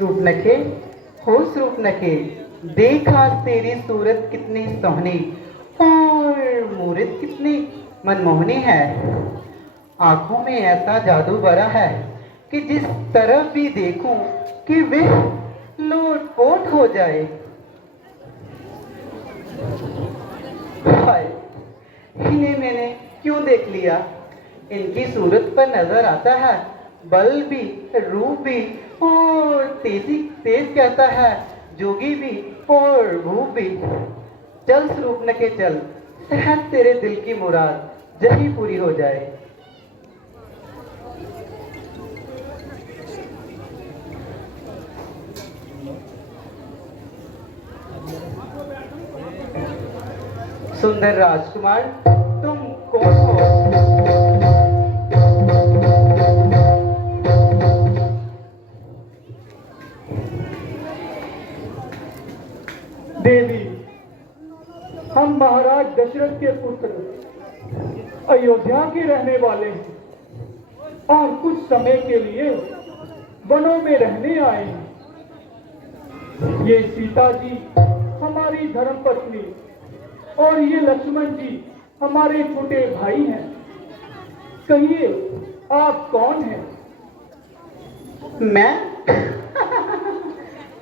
रूपनखे होश रूपनखे, देख आज तेरी सूरत कितनी सोहनी और मूरत कितनी मनमोहनी है। आंखों में ऐसा जादू भरा है कि जिस तरफ भी देखूं कि वह लोटपोट हो जाए। हाय, इन्हें मैंने क्यों देख लिया। इनकी सूरत पर नजर आता है बल भी, रूप भी और तेज कहता है जोगी भी और भूप भी। चल रूपनखे चल, शायद तेरे दिल की मुराद यही पूरी हो जाए। सुंदर राजकुमार, तुम कौन हो? देवी, हम महाराज दशरथ के पुत्र अयोध्या के रहने वाले हैं और कुछ समय के लिए वनों में रहने आए हैं। ये सीता जी हमारी धर्मपत्नी और ये लक्ष्मण जी हमारे छोटे भाई हैं। कहिए, आप कौन हैं?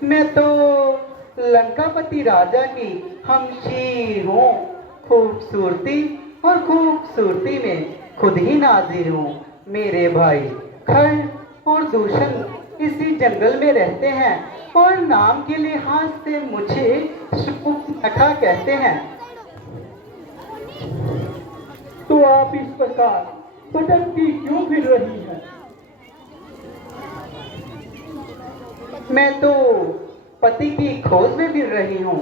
मैं तो लंकापति राजा की हमशीर हूँ। खूबसूरती और खूबसूरती में खुद ही नाजिर हूँ। मेरे भाई खर और दूषण इसी जंगल में रहते हैं और नाम के लिहाज से मुझे शूर्पणखा कहते हैं। तो आप इस प्रकार भटकती क्यों फिर रही हैं? मैं तो पति की खोज में फिर रही हूँ।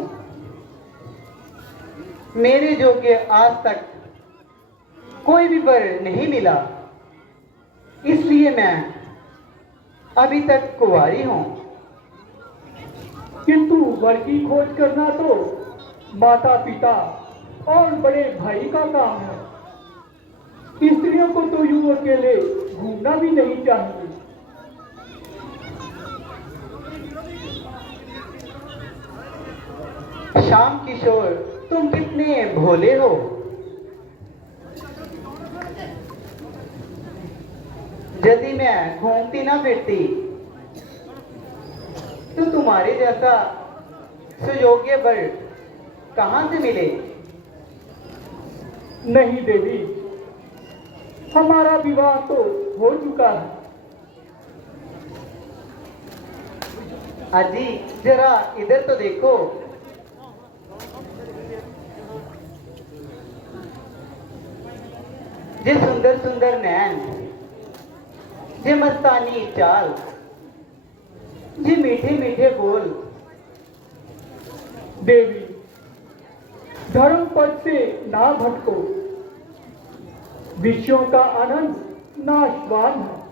मेरे जोग्य आज तक कोई भी वर नहीं मिला, इसलिए मैं अभी तक कुंवारी हूँ। किंतु वर की खोज करना तो माता पिता और बड़े भाई का काम है। स्त्रियों को तो यूं अकेले घूमना भी नहीं चाहिए। श्याम किशोर, तुम कितने भोले हो। यदि मैं घूमती ना फिरती तो तुम्हारे जैसा सुयोग्य वर कहां से मिले। नहीं देवी, हमारा विवाह तो हो चुका है। अजी जरा इधर तो देखो। जे सुंदर सुंदर नैन, जे मस्तानी चाल, जे मीठे मीठे बोल। देवी, धर्म पथ से ना भटको। विषयों का आनंद नाशवान है।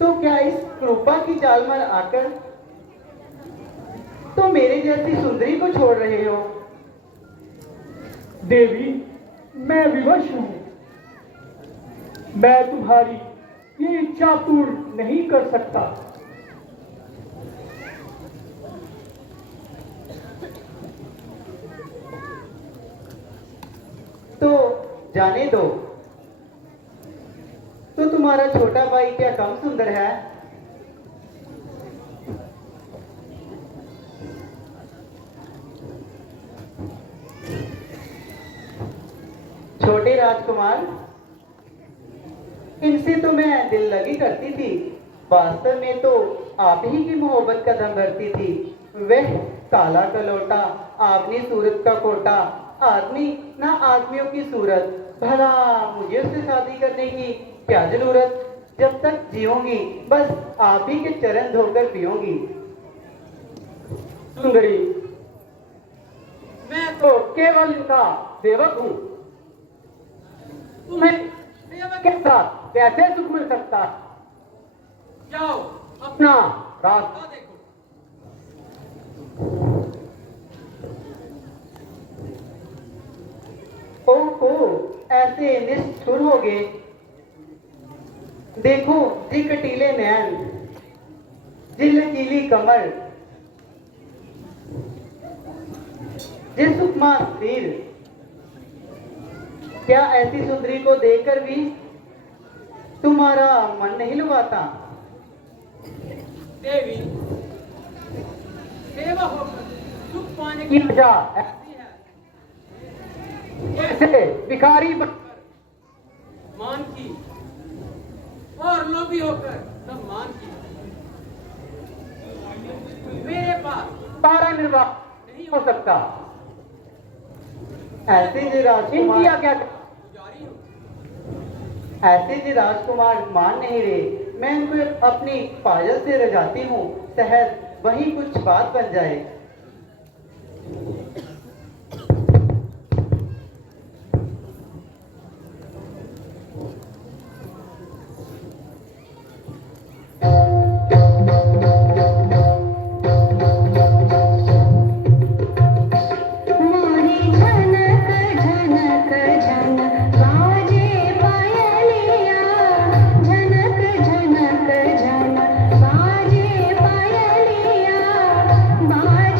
तो क्या इस कृपा की जाल में आकर तो मेरे जैसी सुंदरी को छोड़ रहे हो। देवी, मैं विवश हूं। मैं तुम्हारी ये इच्छा पूर्ण नहीं कर सकता। तो जाने दो। तो तुम्हारा छोटा भाई क्या कम सुंदर है। छोटे राजकुमार, इनसे तो मैं दिल लगी करती थी। वास्तव में तो आप ही की मोहब्बत कदम भरती थी। वह काला कलोटा, आपनी सूरत का कोटा, आदमी ना आदमियों की सूरत। भला मुझे उससे शादी करने की क्या जरूरत। जब तक जीऊंगी बस आप ही के चरण धोकर पियूंगी। सुंदरी, मैं तो केवल इनका सेवक हूं। तुम्हें सेवक के साथ कैसे सुख मिल सकता। जाओ अपना रास्ता देखो। ओहो, ऐसे निष्ठुर हो गए। देखो जी कटीले नैन, जी लचीली कमर, जी सुकमा सिर। क्या ऐसी सुंदरी को देखकर भी तुम्हारा मन नहीं लुभाता। देवी, सेवा होकर सुख पाने की वजह ऐसी है। ऐसे भिखारी बनकर मान की और लोभी होकर सम्मान की। मेरे पास सारा निर्वाह नहीं हो सकता। ऐसे जी राजकुमार, इनकी क्या ऐसे जी राजकुमार मान नहीं रहे। मैं इनको अपनी पायल से रजाती हूँ, शायद वही कुछ बात बन जाए। बाजे पायलिया बाजे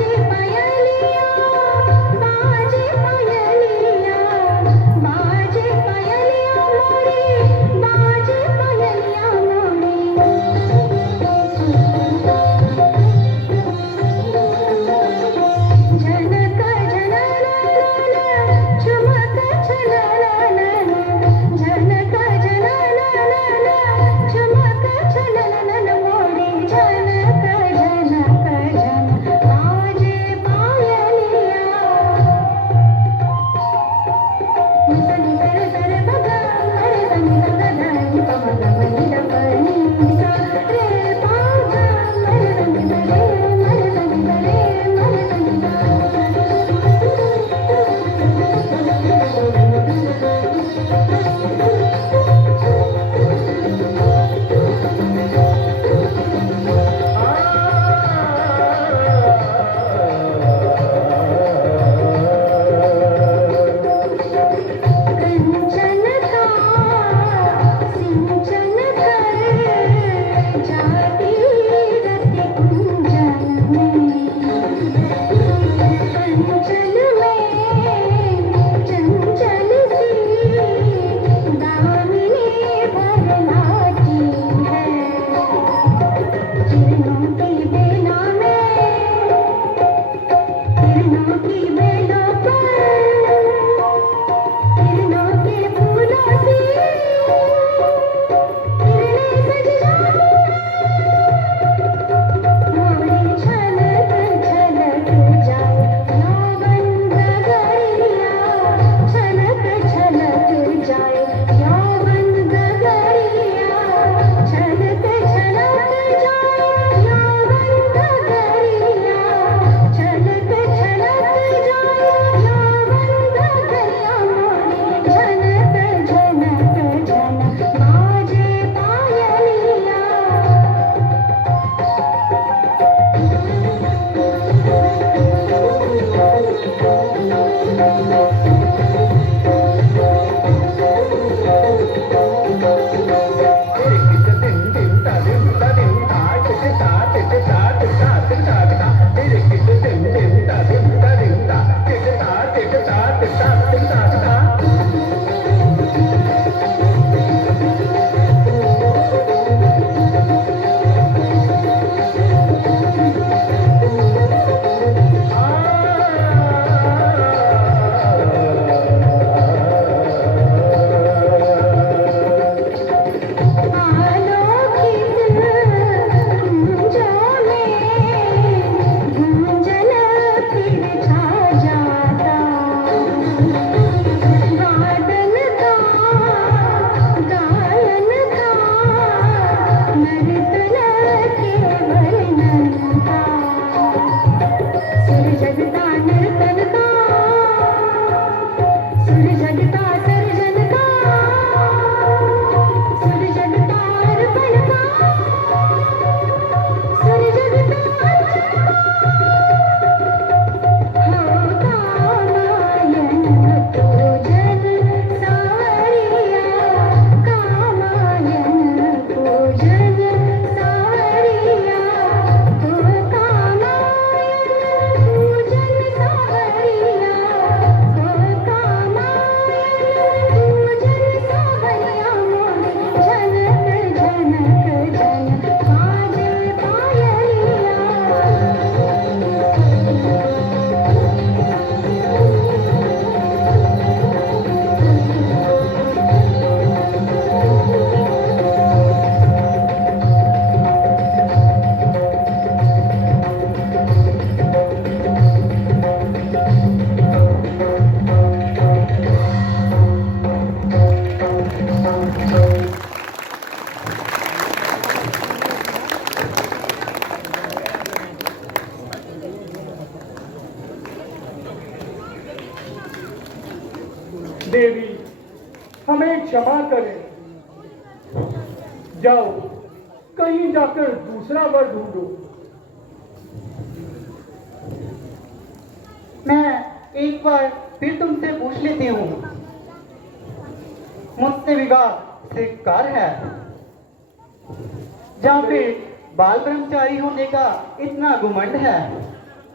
देवी हमें क्षमा करें। जाओ कहीं जाकर दूसरा वर ढूंढो। मैं एक बार फिर तुमसे पूछ लेती हूँ, मुझसे विवाह स्वीकार है? जहाँ पे बाल ब्रह्मचारी होने का इतना घुमंड है,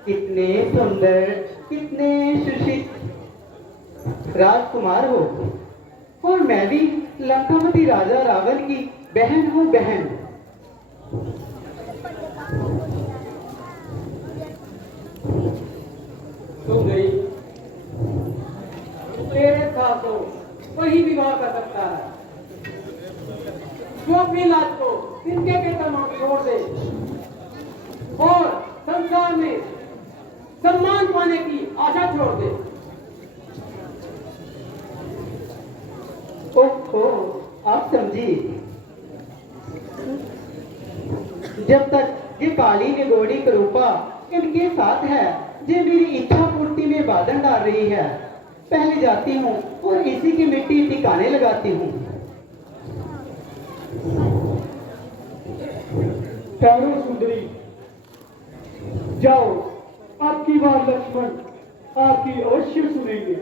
कितने सुंदर, कितने सुशिक्षित राजकुमार हो, और मैं भी लंकापति राजा रावण की बहन हूँ, बहन। सुंदरी, तेरे साथ तो वही विवाह कर सकता है जो अपनी लाज को तिनके के तमाम छोड़ दे और संसार में सम्मान पाने की आशा छोड़ दे। ओहो, आप समझी। जब तक ये काली निगोड़ी करूपा इनके साथ है, जो मेरी इच्छा पूर्ति में बाधन डाल रही है, पहले जाती हूँ और इसी की मिट्टी ठिकाने लगाती हूँ। ठहरो सुंदरी, जाओ, आपकी बात लक्ष्मण आपकी अवश्य सुनेंगे।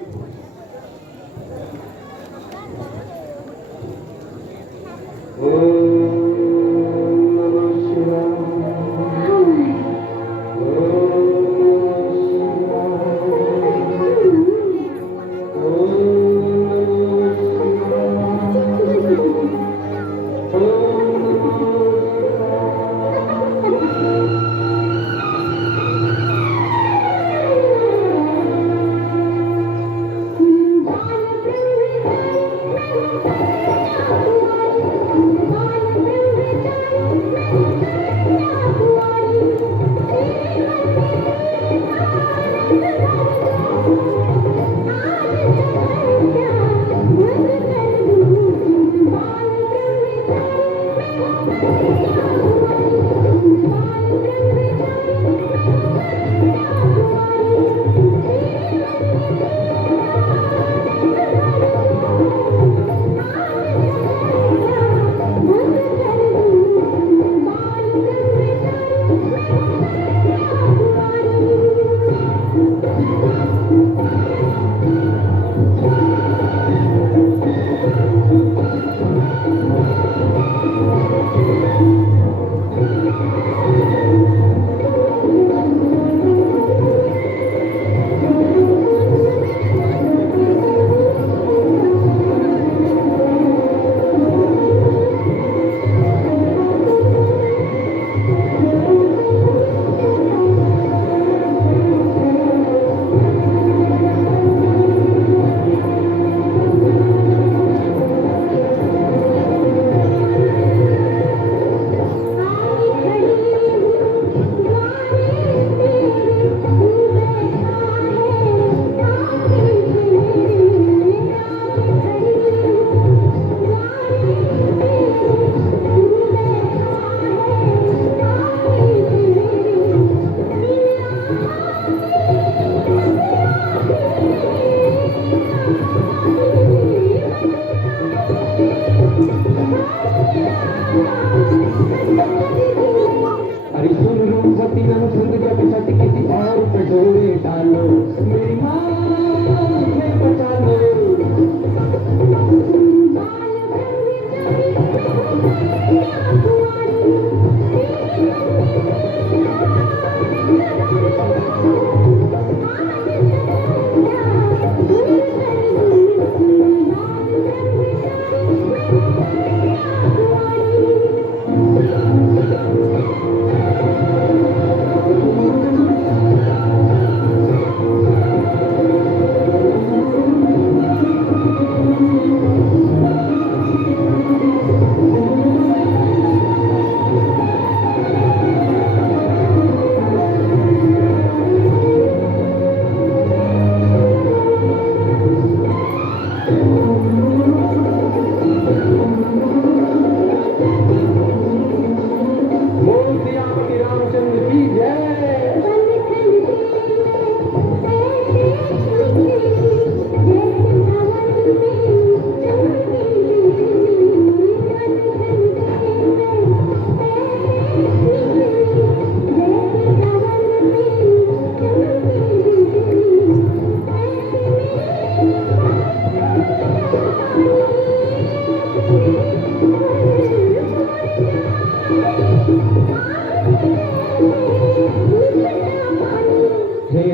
हे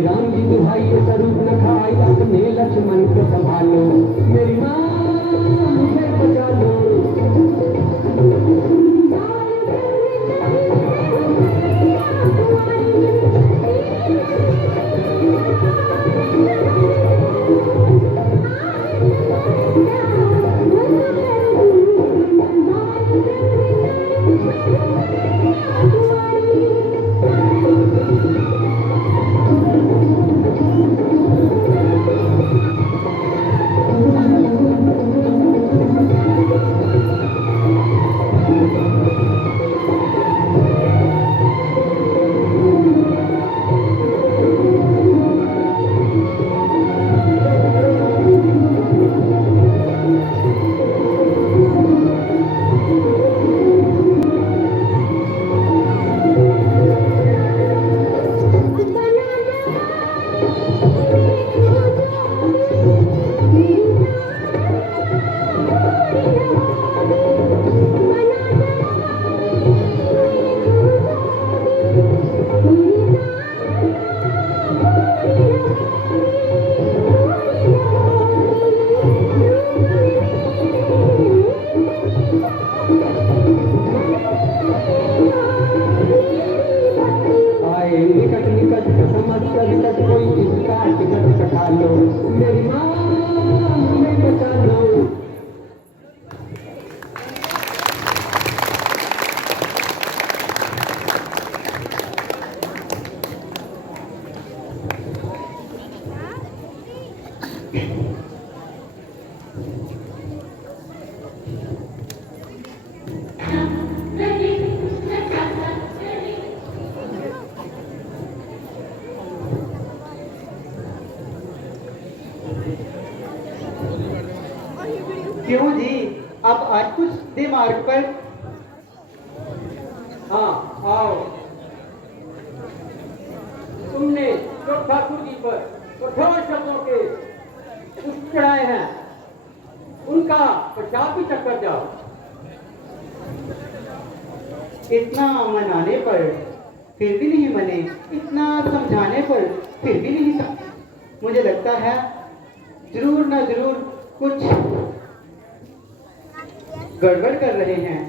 राम जी दुहाई ये स्वरूप न खाई अपने लक्ष्मण को संभालो मेरी माँ मुझे बचा लो क्यों जी, आप आज कुछ दिमाग पर? हाँ आओ तुमने जो ठाकुर जी पर कठोर शब्दों के पुष्प चढ़ाए हैं उनका प्रसाद भी चक्कर जाओ इतना मनाने पर फिर भी नहीं बने, इतना समझाने पर फिर भी नहीं समझे। मुझे लगता है जरूर ना जरूर कुछ गड़बड़ कर रहे हैं।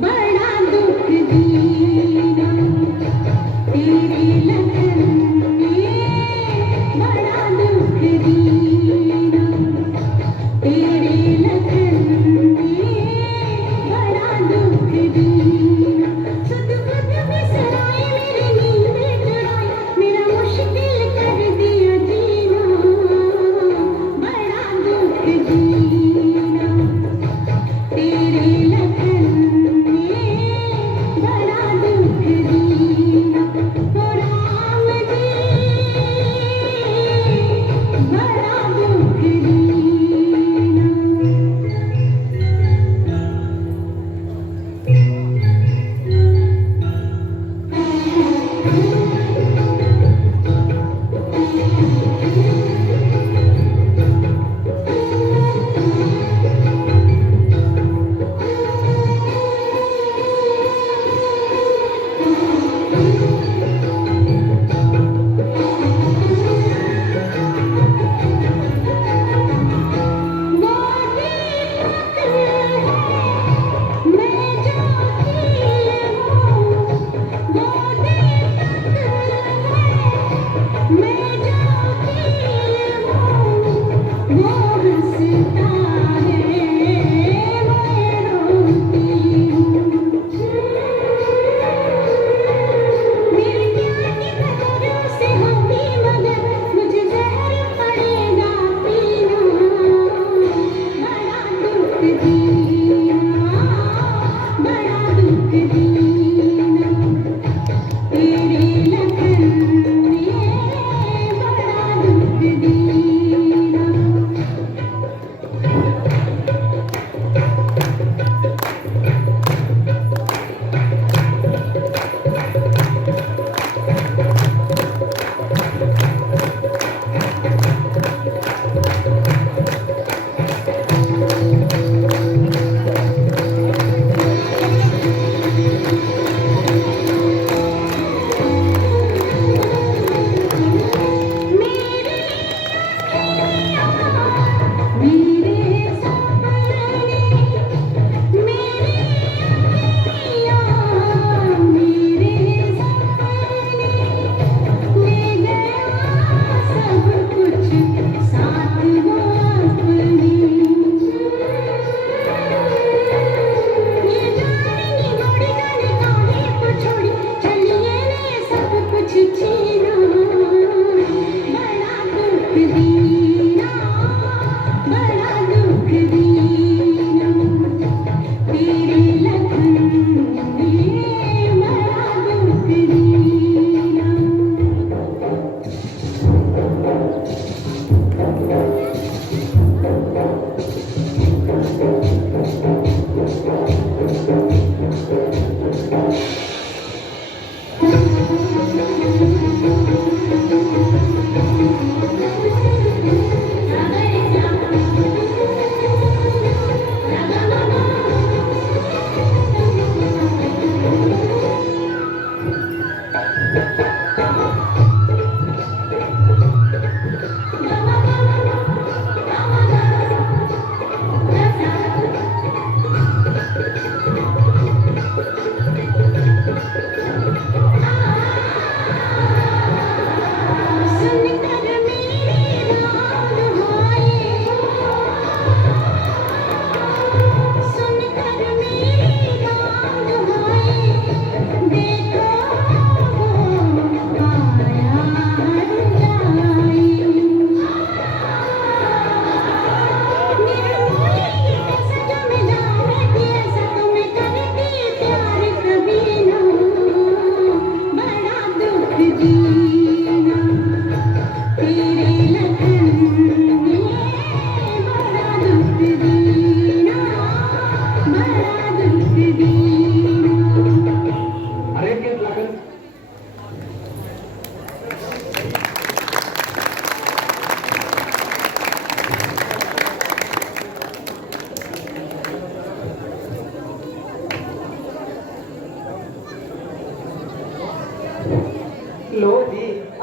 बड़ा दुख दी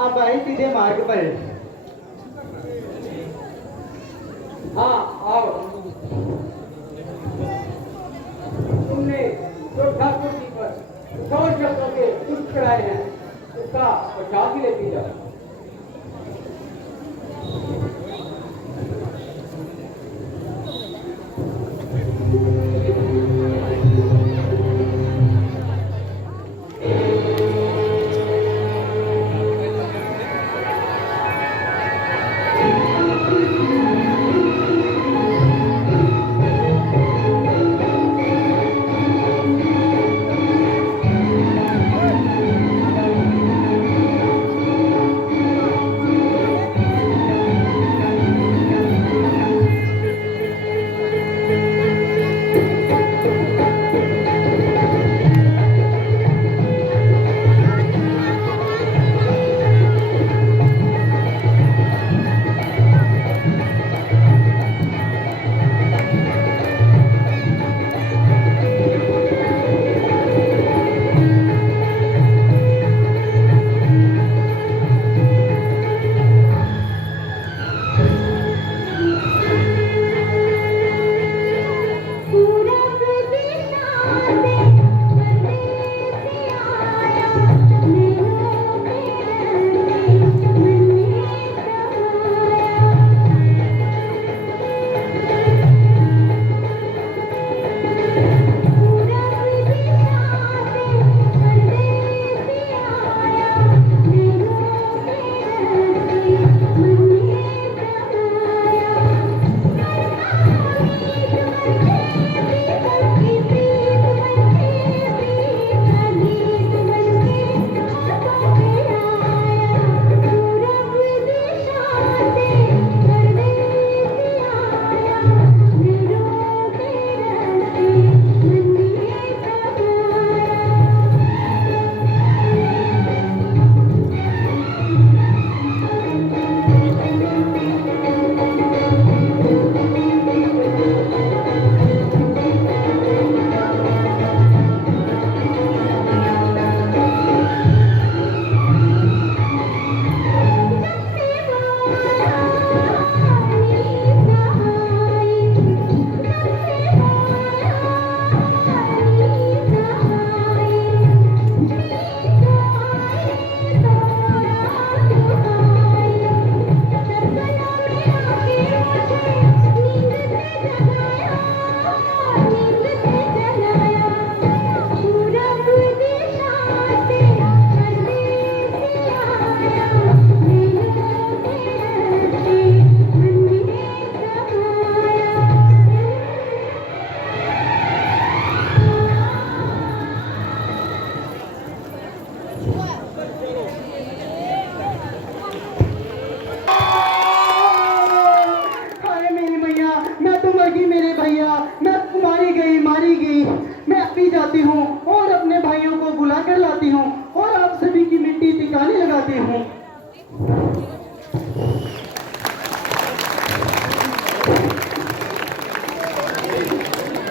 अब आए सीधे मार्ग पर। हाँ आओ। तुमने जो ठाकुर जी पर 100 शब्दों के पुष्प चढ़ाए हैं उसका प्रसाद भी लेती जाओ।